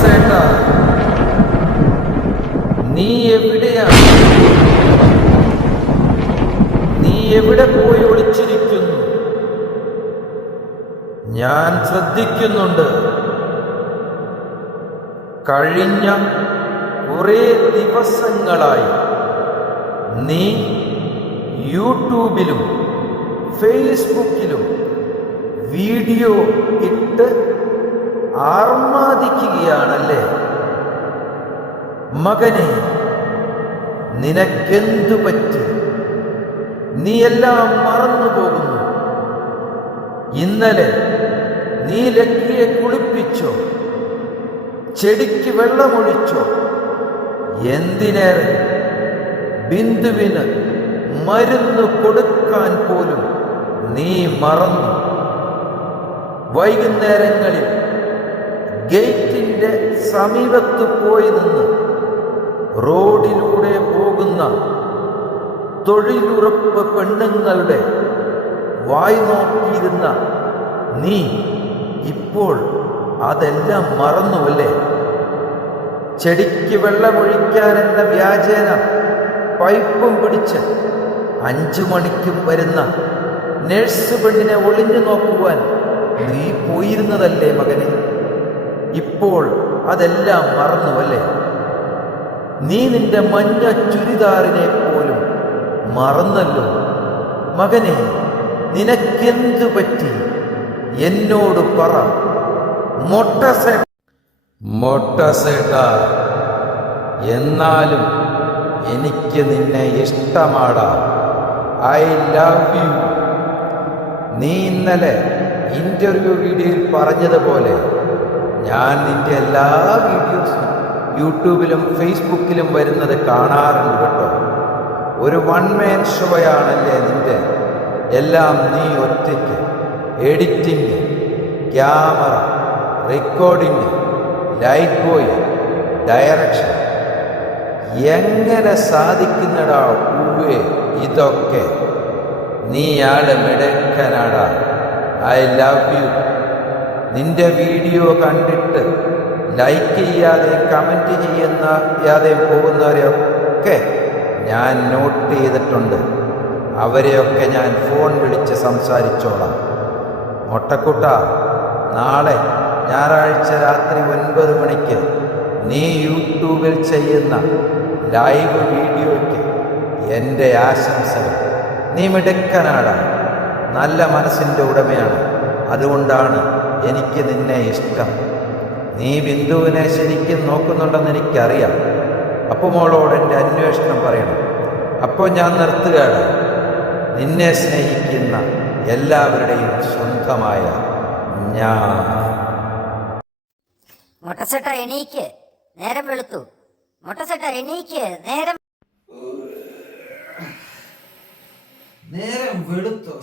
സേട്ട, നീ എവിടെയാണ്? നീ എവിടെ പോയി ഒളിച്ചിരിക്കുന്നു? ഞാൻ ശ്രദ്ധിക്കുന്നുണ്ട്. കഴിഞ്ഞ കുറേ ദിവസങ്ങളായി നീ യൂട്യൂബിലും ഫേസ്ബുക്കിലും വീഡിയോ ഇട്ട് ആർമാദിക്കുകയാണല്ലേ? മകനെ, നിനക്കെന്തു പറ്റി? നീ എല്ലാം മറന്നു പോകുന്നു. ഇന്നലെ നീ ലക്കിയെ കുളിപ്പിച്ചോ? ചെടിക്ക് വെള്ളമൊഴിച്ചോ? എന്തിനേറെ ബിന്ദുവിന് മരുന്ന് കൊടുക്കാൻ പോലും നീ മറന്നു. വൈകുന്നേരങ്ങളിൽ ഗേറ്റിന്റെ സമീപത്ത് പോയി നിന്ന് റോഡിലൂടെ പോകുന്ന തൊഴിലുറപ്പ് പെണ്ണുങ്ങളുടെ വായി നോക്കിയിരുന്ന നീ ഇപ്പോൾ അതെല്ലാം മറന്നുവല്ലേ? ചെടിക്ക് വെള്ളമൊഴിക്കാനെന്ന വ്യാജേന പൈപ്പും പിടിച്ച് 5 മണിക്കും വരുന്ന നേഴ്സ് പെണ്ണിനെ ഒളിഞ്ഞു നോക്കുവാൻ നീ പോയിരുന്നതല്ലേ മകനെ? ഇപ്പോൾ അതെല്ലാം മറന്നുവല്ലേ? നീ നിന്റെ മഞ്ഞ ചുരിദാറിനെ പോലും മറന്നല്ലോ. മകനെ, നിനക്കെന്തു പറ്റി? എന്നോട് പറ. മൊട്ടസേട്ട, എന്നാലും എനിക്ക് നിന്നെ ഇഷ്ടമാടാ. I love U. നീ ഇന്നലെ ഇന്റർവ്യൂ വീഡിയോയിൽ പറഞ്ഞതുപോലെ ഞാൻ നിന്റെ എല്ലാ വീഡിയോസും യൂട്യൂബിലും ഫേസ്ബുക്കിലും വരുന്നത് കാണാറുണ്ട് കേട്ടോ. ഒരു വൺ മാൻ ഷോയാണല്ലേ നിന്റെ. എല്ലാം നീ ഒറ്റയ്ക്ക്. Editing, camera, recording, light boy, direction. എങ്ങനെ സാധിക്കുന്നടാ പൂവേ ഇതൊക്കെ? നീ ആള് മിടുക്കനാടാ. I love you. നിന്റെ വീഡിയോ കണ്ടിട്ട് ലൈക്ക് ചെയ്യാതെയും കമൻറ്റ് ചെയ്യാതെയും പോകുന്നവരെയൊക്കെ ഞാൻ നോട്ട് ചെയ്തിട്ടുണ്ട്. അവരെയൊക്കെ ഞാൻ ഫോൺ വിളിച്ച് സംസാരിച്ചോളാം. മൊട്ടക്കുട്ട, നാളെ ഞായറാഴ്ച രാത്രി 9 മണിക്ക് നീ യൂട്യൂബിൽ ചെയ്യുന്ന ലൈവ് വീഡിയോയ്ക്ക് എൻ്റെ ആശംസകൾ. നീ മിടുക്കനാടാ. നല്ല മനസ്സിൻ്റെ ഉടമയാണ്. അതുകൊണ്ടാണ് എനിക്ക് നിന്നെ ഇഷ്ടം. നീ ബിന്ദുവിനെ ശരിക്കും നോക്കുന്നുണ്ടെന്ന് എനിക്കറിയാം. അപ്പോൾ മോളോട് എൻ്റെ അന്വേഷണം പറയണം. അപ്പോൾ ഞാൻ നിർത്തുകയാണ്. നിന്നെ സ്നേഹിക്കുന്ന എല്ലാവരുടെയും സ്വന്തമായ ഞാൻ. മൊട്ടസേട്ട എണീക്ക്, നേരം വെളുത്തു. മൊട്ടസേട്ട എണീക്ക്, നേരം വെളുത്തോ?